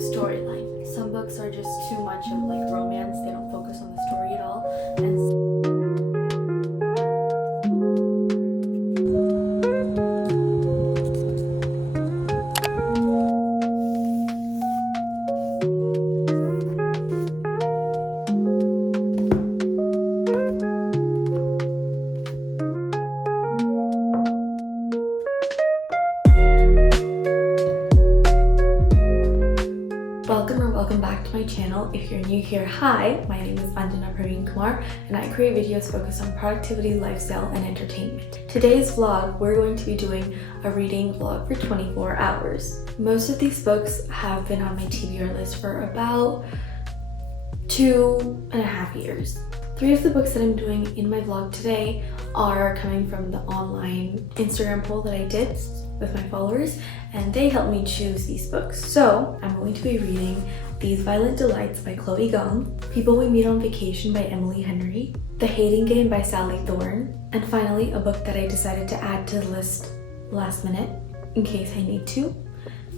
storyline. Some books are just too much of like romance, they don't focus on the story at all. And welcome back to my channel. If you're new here, hi, my name is Anjana Praveen Kumar and I create videos focused on productivity, lifestyle, and entertainment. Today's vlog, we're going to be doing a reading vlog for 24 hours. Most of these books have been on my TBR list for about 2.5 years. 3 of the books that I'm doing in my vlog today are coming from the online Instagram poll that I did with my followers, and they helped me choose these books. So I'm going to be reading These Violent Delights by Chloe Gong, People We Meet on Vacation by Emily Henry, The Hating Game by Sally Thorne, and finally a book that I decided to add to the list last minute in case I need to,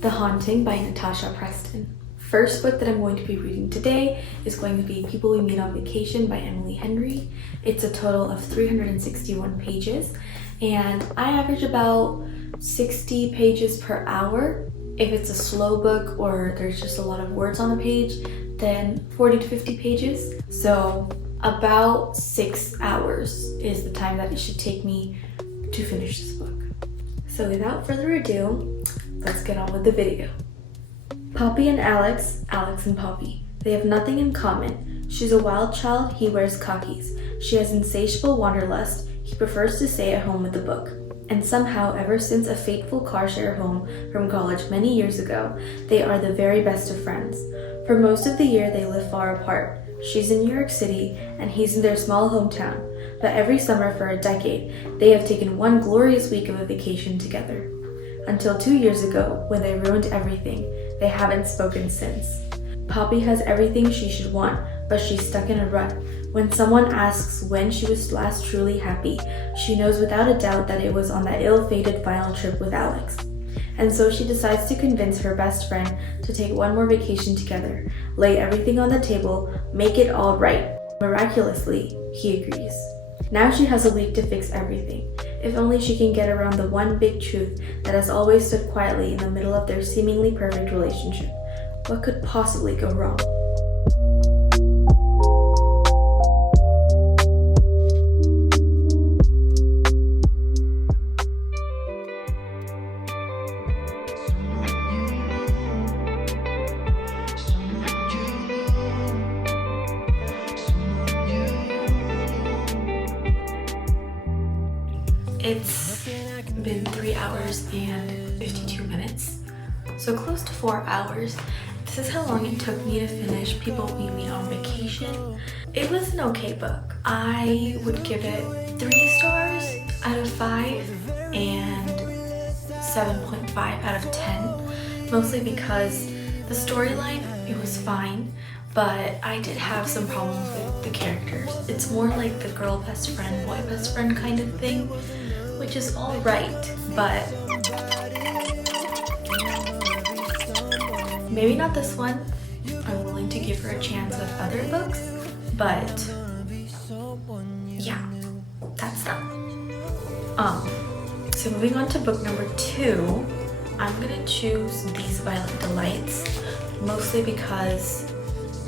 The Haunting by Natasha Preston. First book that I'm going to be reading today is going to be People We Meet on Vacation by Emily Henry. It's a total of 361 pages, and I average about 60 pages per hour. If it's a slow book or there's just a lot of words on the page, then 40 to 50 pages. So about 6 hours is the time that it should take me to finish this book. So without further ado, let's get on with the video. Poppy and Alex, Alex and Poppy. They have nothing in common. She's a wild child, he wears khakis. She has insatiable wanderlust, he prefers to stay at home with a book. And somehow, ever since a fateful car share home from college many years ago, they are the very best of friends. For most of the year, they live far apart. She's in New York City, and he's in their small hometown. But every summer for a decade, they have taken one glorious week of a vacation together. Until 2 years ago, when they ruined everything, they haven't spoken since. Poppy has everything she should want, but she's stuck in a rut. When someone asks when she was last truly happy, she knows without a doubt that it was on that ill-fated final trip with Alex. And so she decides to convince her best friend to take one more vacation together, lay everything on the table, make it all right. Miraculously, he agrees. Now she has a week to fix everything. If only she can get around the one big truth that has always stood quietly in the middle of their seemingly perfect relationship. What could possibly go wrong? It's been 3 hours and 52 minutes, so close to 4 hours. This is how long it took me to finish People We Meet on Vacation. It was an okay book. I would give it 3 stars out of 5 and 7.5 out of 10, mostly because the storyline, it was fine, but I did have some problems with the characters. It's more like the girl best friend, boy best friend kind of thing, which is all right, but maybe not this one. I'm willing to give her a chance with other books, but yeah, that's that. So moving on to book number 2, I'm gonna choose These Violent Delights, mostly because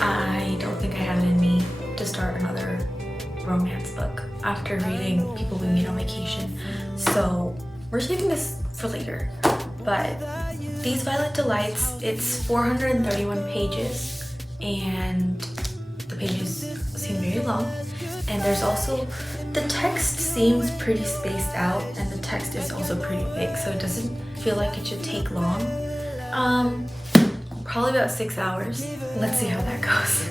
I don't think I have it in me to start another romance book after reading People We Meet on Vacation. So we're saving this for later. But These Violent Delights, it's 431 pages and the pages seem very long. And there's also, the text seems pretty spaced out and the text is also pretty big, so it doesn't feel like it should take long. Probably about 6 hours. Let's see how that goes.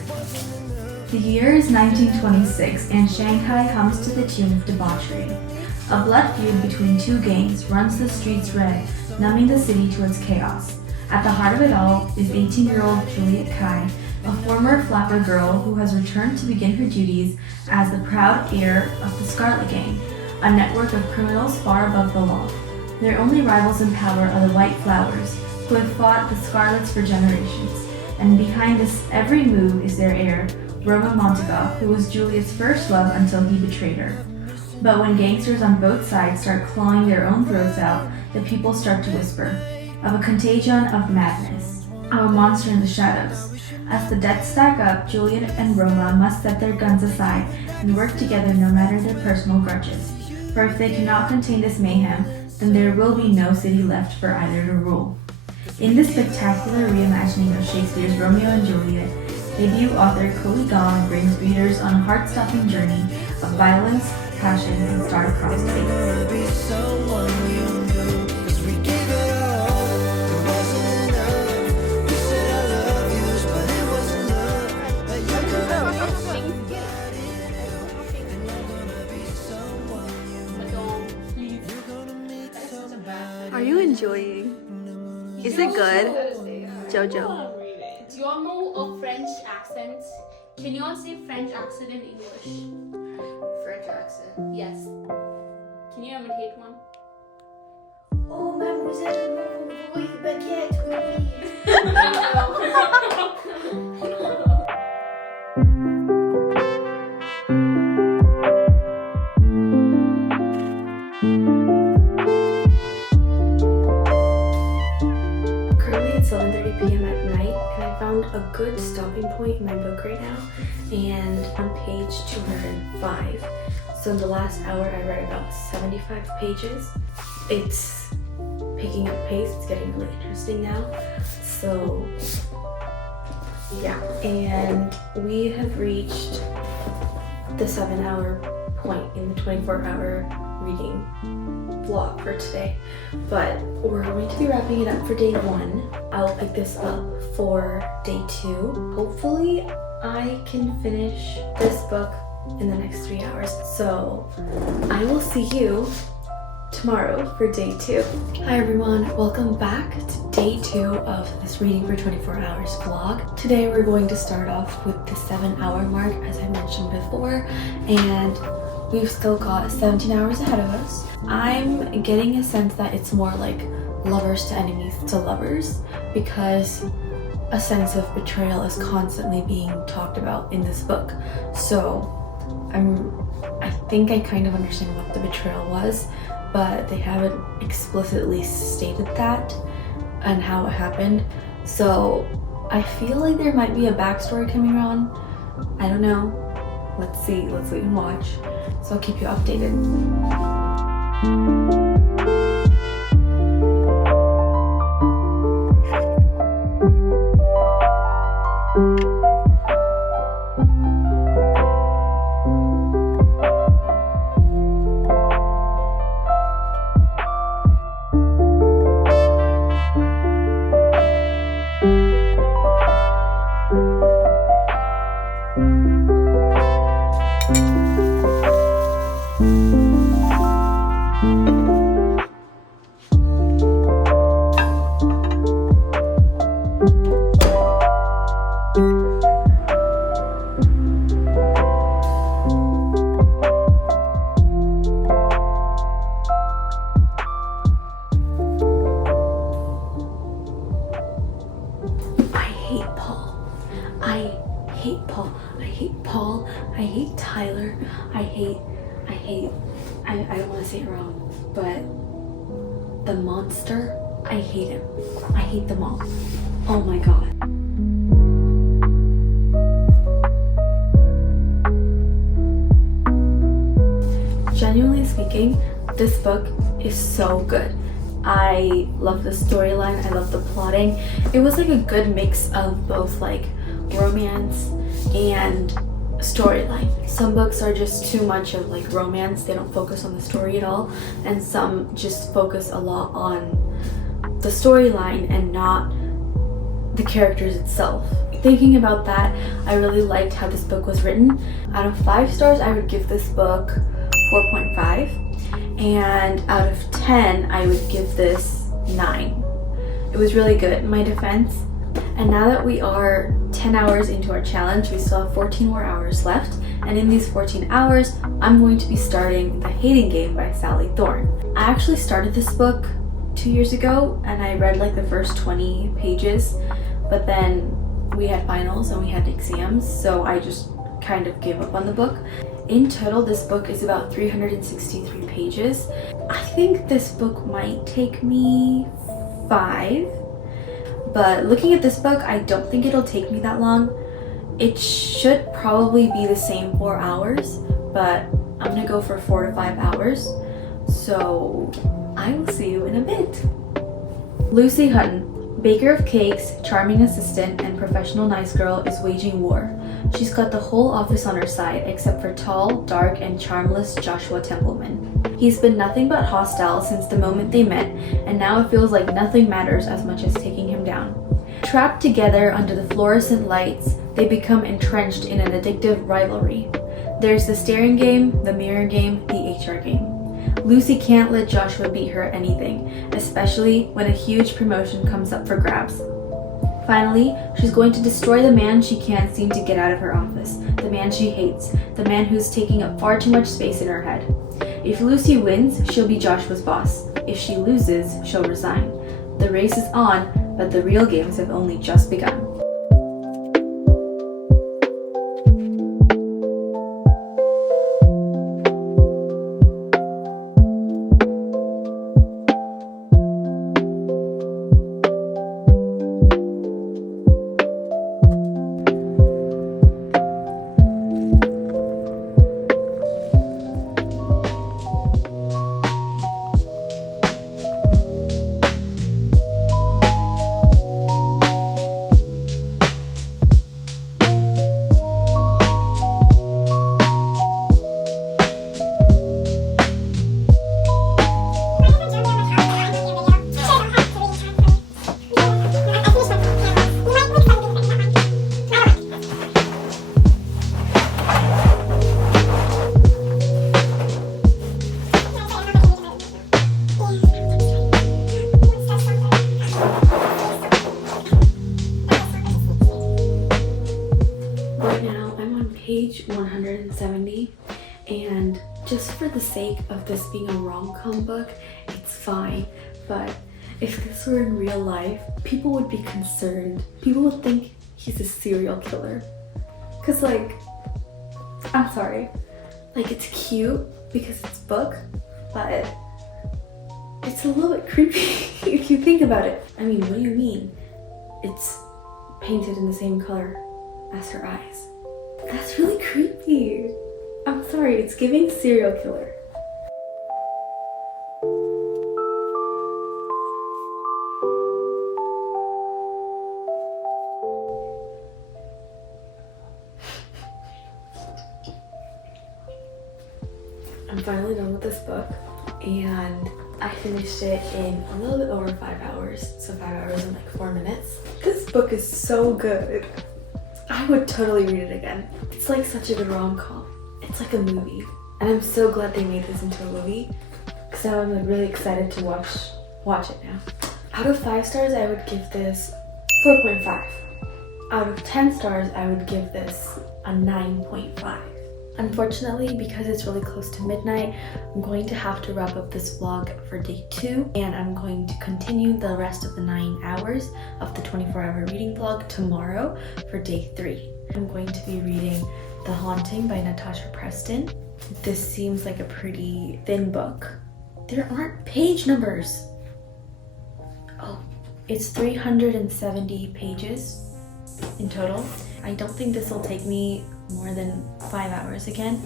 The year is 1926 and Shanghai hums to the tune of debauchery. A blood feud between 2 gangs runs the streets red, numbing the city to its chaos. At the heart of it all is 18-year-old Juliet Kai, a former flapper girl who has returned to begin her duties as the proud heir of the Scarlet Gang, a network of criminals far above the law. Their only rivals in power are the White Flowers, who have fought the Scarlets for generations. and behind this every move is their heir, Roma Montega, who was Juliet's first love until he betrayed her. But when gangsters on both sides start clawing their own throats out, the people start to whisper of a contagion of madness, of a monster in the shadows. As the deaths stack up, Juliet and Roma must set their guns aside and work together no matter their personal grudges. For if they cannot contain this mayhem, then there will be no city left for either to rule. In this spectacular reimagining of Shakespeare's Romeo and Juliet, debut author Chloe Gong brings readers on a heart-stopping journey of violence, passion, and star-crossed fate. Are you enjoying? Is it good? Jojo. Do you all know a French accent? Can you all say French accent in English? French accent. Yes. Can you imitate one? Oh, mademoiselle, oui, baguette, oui. Currently it's 11:30 p.m. at night, and I found a good stopping point in my book right now, and on page 205. So in the last hour I read about 75 pages. It's picking up pace, it's getting really interesting now. So yeah, and we have reached the 7-hour point in the 24-hour reading vlog for today, but we're going to be wrapping it up for day 1. I'll pick this up for day 2. Hopefully I can finish this book in the next 3 hours. So I will see you tomorrow for day 2. Hi everyone, welcome back to day 2 of this Reading for 24 Hours vlog. Today we're going to start off with the 7-hour mark, as I mentioned before, and we've still got 17 hours ahead of us. I'm getting a sense that it's more like lovers to enemies to lovers, because a sense of betrayal is constantly being talked about in this book. So I think I kind of understand what the betrayal was, but they haven't explicitly stated that and how it happened. So I feel like there might be a backstory coming on. I don't know. Let's see. Let's wait and watch. So I'll keep you updated. I hate Tyler. I don't want to say it wrong, but the monster, I hate him. I hate them all. Oh my god. Genuinely speaking, this book is so good. I love the storyline, I love the plotting. It was like a good mix of both like romance and storyline. Some books are just too much of like romance, they don't focus on the story at all, and some just focus a lot on the storyline and not the characters itself. Thinking about that, I really liked how this book was written. Out of 5 stars, I would give this book 4.5, and out of 10, I would give this 9. It was really good, in my defense. And now that we are 10 hours into our challenge, we still have 14 more hours left, and in these 14 hours, I'm going to be starting The Hating Game by Sally Thorne. I actually started this book 2 years ago, and I read like the first 20 pages, but then we had finals and we had exams, so I just kind of gave up on the book. In total, this book is about 363 pages. I think this book might take me 5, but looking at this book, I don't think it'll take me that long. It should probably be the same 4 hours, but I'm gonna go for 4 to 5 hours. So I will see you in a bit. Lucy Hutton, baker of cakes, charming assistant, and professional nice girl, is waging war. She's got the whole office on her side, except for tall, dark, and charmless Joshua Templeman. He's been nothing but hostile since the moment they met, and now it feels like nothing matters as much as taking him down. Trapped together under the fluorescent lights, they become entrenched in an addictive rivalry. There's the staring game, the mirror game, the HR game. Lucy can't let Joshua beat her at anything, especially when a huge promotion comes up for grabs. Finally, she's going to destroy the man she can't seem to get out of her office, the man she hates, the man who's taking up far too much space in her head. If Lucy wins, she'll be Joshua's boss. If she loses, she'll resign. The race is on, but the real games have only just begun. Page 170, and just for the sake of this being a rom-com book, it's fine, but if this were in real life, people would be concerned. People would think he's a serial killer. Cause like, I'm sorry, like it's cute because it's a book, but it's a little bit creepy if you think about it. I mean, what do you mean? It's painted in the same color as her eyes. That's really creepy. I'm sorry, it's giving serial killer. I'm finally done with this book, and I finished it in a little bit over 5 hours, so 5 hours and like 4 minutes. This book is so good. I would totally read it again. It's like such a good rom-com. It's like a movie. And I'm so glad they made this into a movie, because now I'm like really excited to watch it now. Out of 5 stars, I would give this 4.5. Out of 10 stars, I would give this a 9.5. Unfortunately, because it's really close to midnight, I'm going to have to wrap up this vlog for day 2, and I'm going to continue the rest of the 9 hours of the 24-hour reading vlog tomorrow for day 3. I'm going to be reading The Haunting by Natasha Preston. This seems like a pretty thin book. There aren't page numbers. Oh, it's 370 pages in total. I don't think this will take me more than 5 hours again,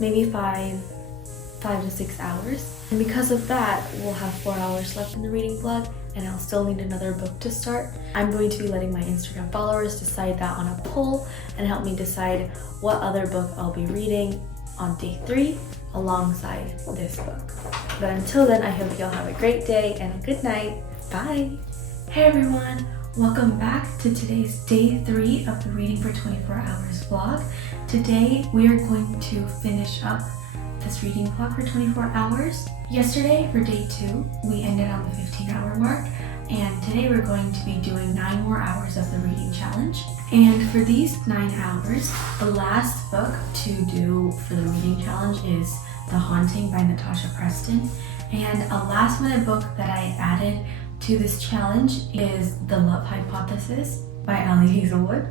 maybe 5 to 6 hours. And because of that, we'll have 4 hours left in the reading vlog, and I'll still need another book to start. I'm going to be letting my Instagram followers decide that on a poll and help me decide what other book I'll be reading on day 3 alongside this book. But until then, I hope y'all have a great day and a good night. Bye! Hey everyone! Welcome back to today's day 3 of the Reading for 24 Hours vlog. Today we are going to finish up this reading vlog for 24 hours. Yesterday for day 2 we ended on the 15-hour mark, and today we're going to be doing 9 more hours of the reading challenge. And for these 9 hours, the last book to do for the reading challenge is The Haunting by Natasha Preston. And a last minute book that I added to this challenge is The Love Hypothesis by Ali Hazelwood.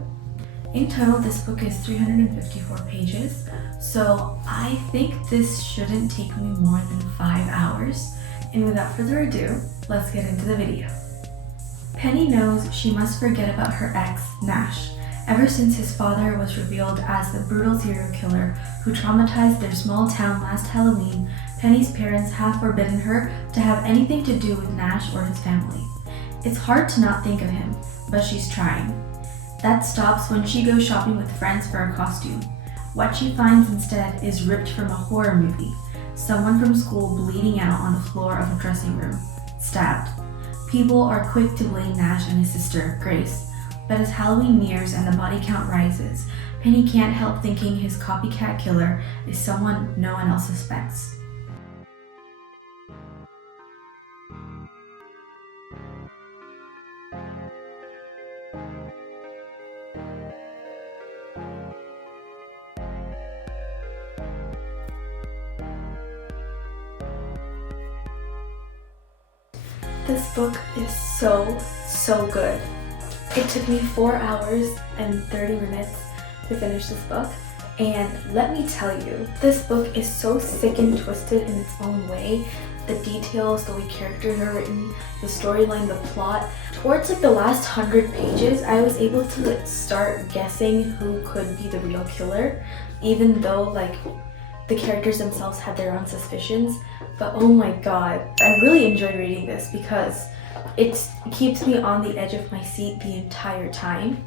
In total, this book is 354 pages, so I think this shouldn't take me more than 5 hours. And without further ado, let's get into the video. Penny knows she must forget about her ex, Nash. Ever since his father was revealed as the brutal serial killer who traumatized their small town last Halloween, Penny's parents have forbidden her to have anything to do with Nash or his family. It's hard to not think of him, but she's trying. That stops when she goes shopping with friends for a costume. What she finds instead is ripped from a horror movie. Someone from school bleeding out on the floor of a dressing room, stabbed. People are quick to blame Nash and his sister, Grace. But as Halloween nears and the body count rises, Penny can't help thinking his copycat killer is someone no one else suspects. This book is so good. It took me 4 hours and 30 minutes to finish this book, and let me tell you, this book is so sick and twisted in its own way. The details, the way characters are written, the storyline, the plot. Towards like the last 100 pages, I was able to start guessing who could be the real killer, even though like the characters themselves had their own suspicions. But oh my god, I really enjoyed reading this because it keeps me on the edge of my seat the entire time.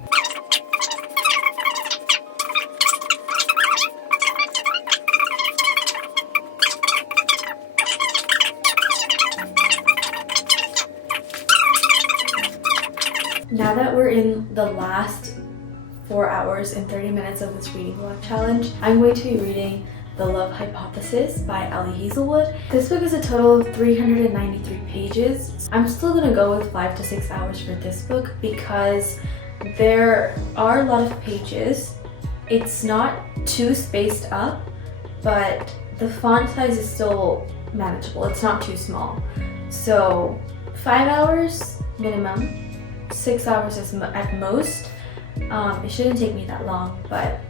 Now that we're in the last 4 hours and 30 minutes of this reading vlog challenge, I'm going to be reading The Love Hypothesis by Ali Hazelwood. This book is a total of 393 pages. I'm still gonna go with 5 to 6 hours for this book because there are a lot of pages. It's not too spaced up, but the font size is still manageable. It's not too small. So 5 hours minimum, 6 hours at most. It shouldn't take me that long, but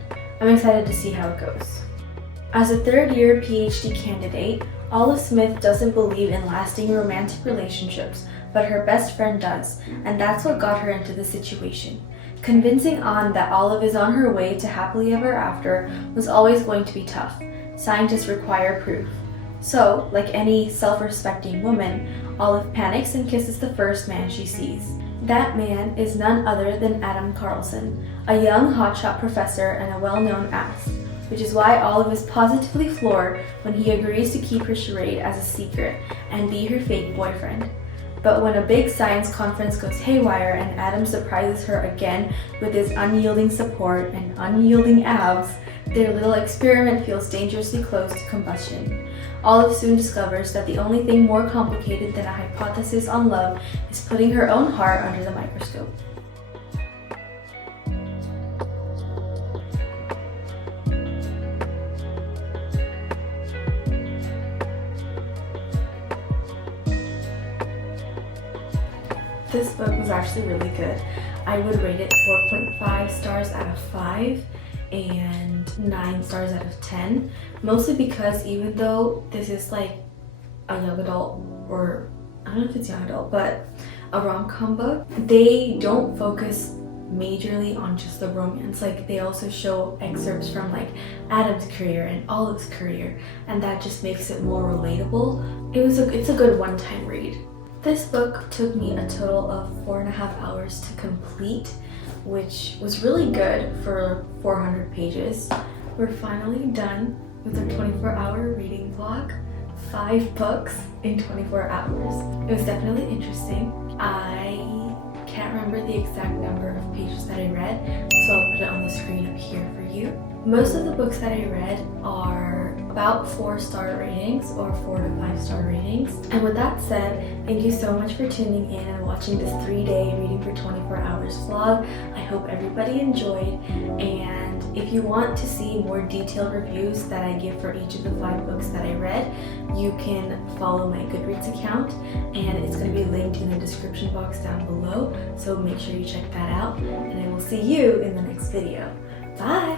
I'm excited to see how it goes. As a third-year PhD candidate, Olive Smith doesn't believe in lasting romantic relationships, but her best friend does, and that's what got her into the situation. Convincing Anne that Olive is on her way to happily ever after was always going to be tough. Scientists require proof. So, like any self-respecting woman, Olive panics and kisses the first man she sees. That man is none other than Adam Carlson, a young hotshot professor and a well-known ass. Which is why Olive is positively floored when he agrees to keep her charade as a secret and be her fake boyfriend. But when a big science conference goes haywire and Adam surprises her again with his unyielding support and unyielding abs, their little experiment feels dangerously close to combustion. Olive soon discovers that the only thing more complicated than a hypothesis on love is putting her own heart under the microscope. This book was actually really good. I would rate it 4.5 stars out of 5 and 9 stars out of 10. Mostly because even though this is like a young adult, or I don't know if it's young adult, but a rom-com book, they don't focus majorly on just the romance. Like they also show excerpts from like Adam's career and Olive's career, and that just makes it more relatable. It's a good one-time read. This book took me a total of 4.5 hours to complete, which was really good for 400 pages. We're finally done with our 24-hour reading vlog. 5 books in 24 hours. It was definitely interesting. I can't remember the exact number of pages that I read, so I'll put it on the screen up here for you. Most of the books that I read are about 4-star ratings or 4 to 5-star ratings. And with that said, thank you so much for tuning in and watching this 3-day reading for 24 hours vlog. I hope everybody enjoyed, and if you want to see more detailed reviews that I give for each of the 5 books that I read, you can follow my Goodreads account, and it's going to be linked in the the description box down below, so make sure you check that out, and I will see you in the next video. Bye!